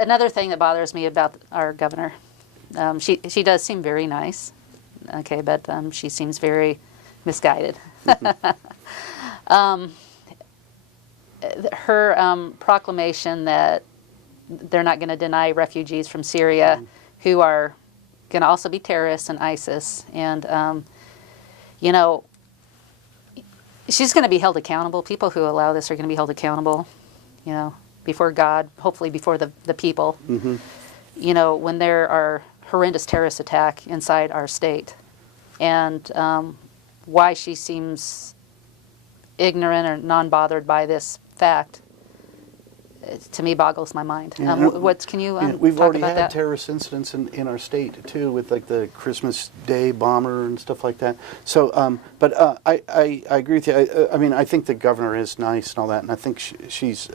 another thing that bothers me about our governor, she does seem very nice, okay, but she seems very misguided. Her proclamation that they're not going to deny refugees from Syria who are going to also be terrorists and ISIS, and you know, she's going to be held accountable. People who allow this are going to be held accountable, you know, before God, hopefully before the people. You know, when there are horrendous terrorist attack inside our state, and why she seems ignorant or non-bothered by this fact, to me boggles my mind. Yeah, Can you we've talk already about had that? terrorist incidents in our state too, with like the Christmas Day bomber and stuff like that. So, but I agree with you. I mean, I think the governor is nice and all that, and I think she's.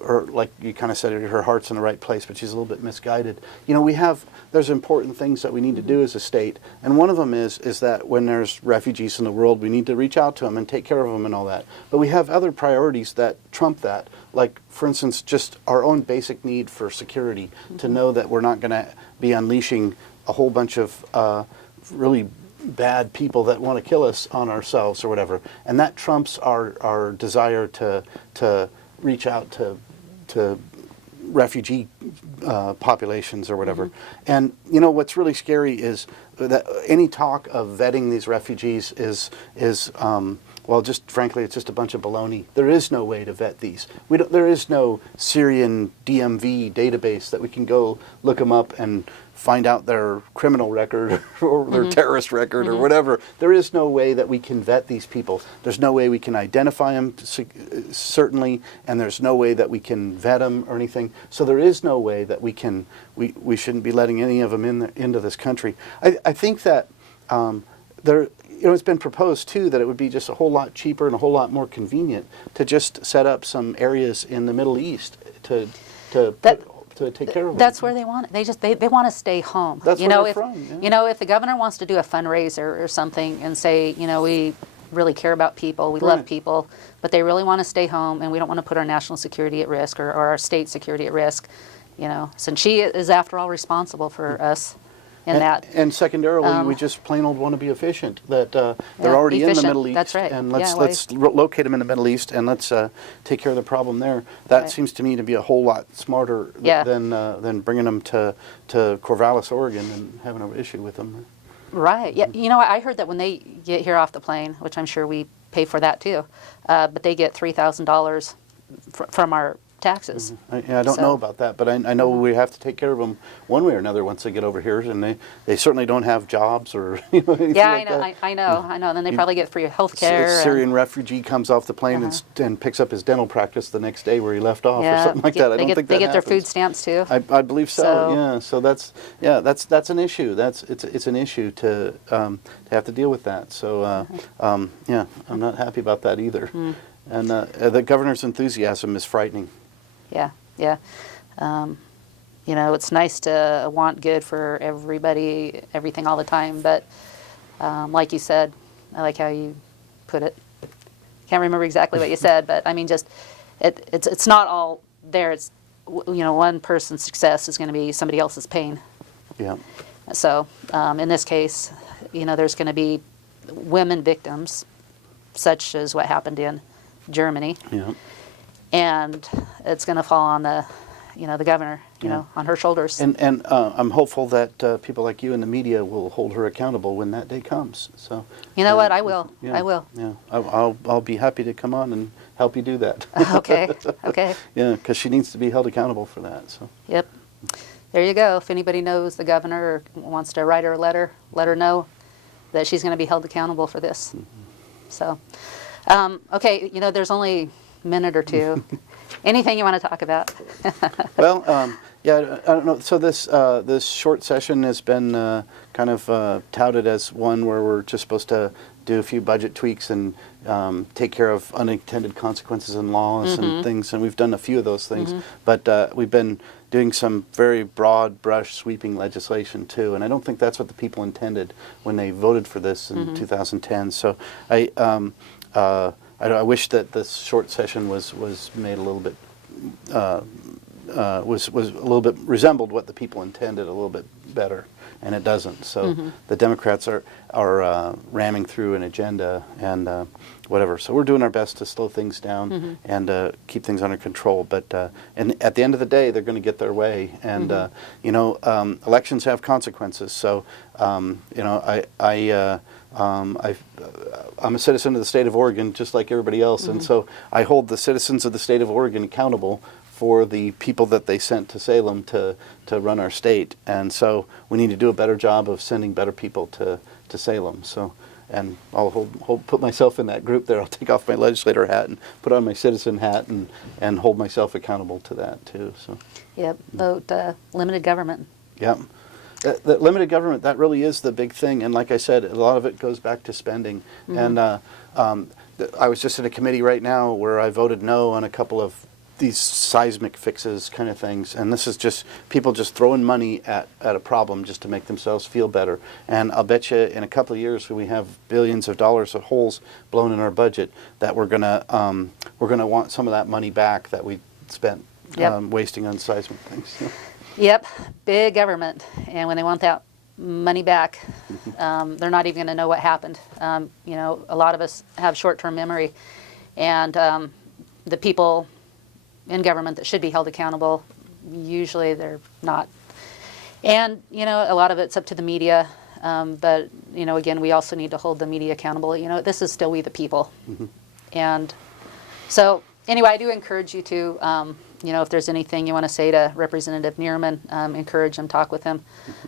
Or like you kind of said, her heart's in the right place, but she's a little bit misguided. You know, there's important things that we need to do as a state, and one of them is that when there's refugees in the world, we need to reach out to them and take care of them and all that. But we have other priorities that trump that, like, for instance, just our own basic need for security, to know that we're not going to be unleashing a whole bunch of really bad people that want to kill us on ourselves or whatever, and that trumps our desire to reach out to refugee populations or whatever. And you know what's really scary is that any talk of vetting these refugees is well, just frankly, it's just a bunch of baloney. There is no way to vet these. There is no Syrian DMV database that we can go look them up and find out their criminal record or their terrorist record or whatever. There is no way that we can vet these people. There's no way we can identify them, certainly, and there's no way that we can vet them or anything. So there is no way that we shouldn't be letting any of them into this country. I think that it's been proposed too that it would be just a whole lot cheaper and a whole lot more convenient to just set up some areas in the Middle East to take care of them. That's where they want it. They want to stay home. That's where they're from. Yeah. You know, if the governor wants to do a fundraiser or something and say, you know, we really care about people, we love people, but they really want to stay home, and we don't want to put our national security at risk or our state security at risk. You know, since she is, after all, responsible for us. And secondarily, we just plain old want to be efficient. That they're already in the Middle East, that's right. And let's locate them in the Middle East and let's take care of the problem there. That seems to me to be a whole lot smarter than bringing them to Corvallis, Oregon, and having an issue with them. Right. Yeah. You know, I heard that when they get here off the plane, which I'm sure we pay for that too, but they get $3,000 from our taxes. I don't know about that, but I know we have to take care of them one way or another once they get over here, and they certainly don't have jobs or anything I know. And then they probably get free health care. A Syrian refugee comes off the plane and picks up his dental practice the next day where he left off or something like that. I don't think that they get happens. their food stamps too. I believe so. Yeah. So that's an issue. It's an issue to have to deal with that. So I'm not happy about that either. And the governor's enthusiasm is frightening. Yeah. You know, it's nice to want good for everybody, everything all the time, but like you said, I like how you put it. Can't remember exactly what you said, but I mean, just it's not all there. It's, you know, one person's success is going to be somebody else's pain. Yeah. So in this case, you know, there's going to be women victims, such as what happened in Germany. Yeah. And it's going to fall on the governor, you know, on her shoulders. And I'm hopeful that people like you in the media will hold her accountable when that day comes. So you know what? I will. Yeah, I will. Yeah, I'll be happy to come on and help you do that. Okay. Yeah, because she needs to be held accountable for that. So. Yep. There you go. If anybody knows the governor or wants to write her a letter, let her know that she's going to be held accountable for this. So, okay. You know, there's only minute or two. Anything you want to talk about? Well, I don't know. So this short session has been kind of touted as one where we're just supposed to do a few budget tweaks and take care of unintended consequences and laws and things, and we've done a few of those things. But we've been doing some very broad brush sweeping legislation too, and I don't think that's what the people intended when they voted for this in 2010. So I wish that this short session was made a little bit was a little bit resembled what the people intended a little bit better, and it doesn't. So the Democrats are ramming through an agenda and whatever. So we're doing our best to slow things down and keep things under control. But and at the end of the day, they're going to get their way. And you know, elections have consequences. So you know, I'm a citizen of the state of Oregon, just like everybody else, and so I hold the citizens of the state of Oregon accountable for the people that they sent to Salem to run our state. And so we need to do a better job of sending better people to Salem. So, and I'll put myself in that group there. I'll take off my legislator hat and put on my citizen hat and hold myself accountable to that too. So. Yep. Vote limited government. Yep. The limited government, that really is the big thing. And like I said, a lot of it goes back to spending. And I was just in a committee right now where I voted no on a couple of these seismic fixes kind of things, and this is just people just throwing money at a problem just to make themselves feel better. And I'll bet you in a couple of years when we have billions of dollars of holes blown in our budget, that we're gonna want some of that money back that we spent wasting on seismic things. So. Yep, big government, and when they want that money back, they're not even going to know what happened. You know, a lot of us have short-term memory, and the people in government that should be held accountable, usually they're not. And, you know, a lot of it's up to the media, but, you know, again, we also need to hold the media accountable. You know, this is still we the people. And so, anyway, I do encourage you to, you know, if there's anything you want to say to Representative Nearman, encourage him, talk with him,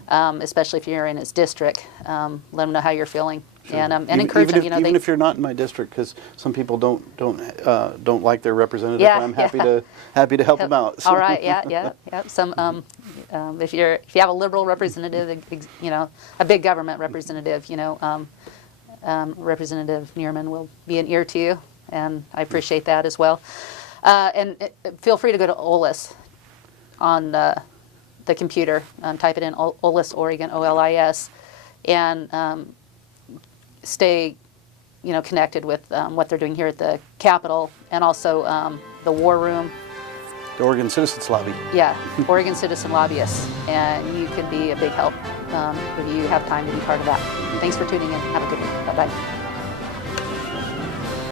especially if you're in his district. Let him know how you're feeling. Sure. And encourage them. You know, even if you're not in my district, because some people don't like their representative. Yeah, I'm happy to help them out. So. All right, yeah. Some if you have a liberal representative, you know, a big government representative, you know, Representative Nearman will be an ear to you, and I appreciate that as well. And feel free to go to OLIS on the computer. Type it in OLIS Oregon, OLIS, and stay, you know, connected with what they're doing here at the Capitol, and also the War Room. The Oregon Citizens Lobby. Yeah, Oregon Citizen Lobbyists, and you can be a big help if you have time to be part of that. Thanks for tuning in. Have a good one. Bye-bye.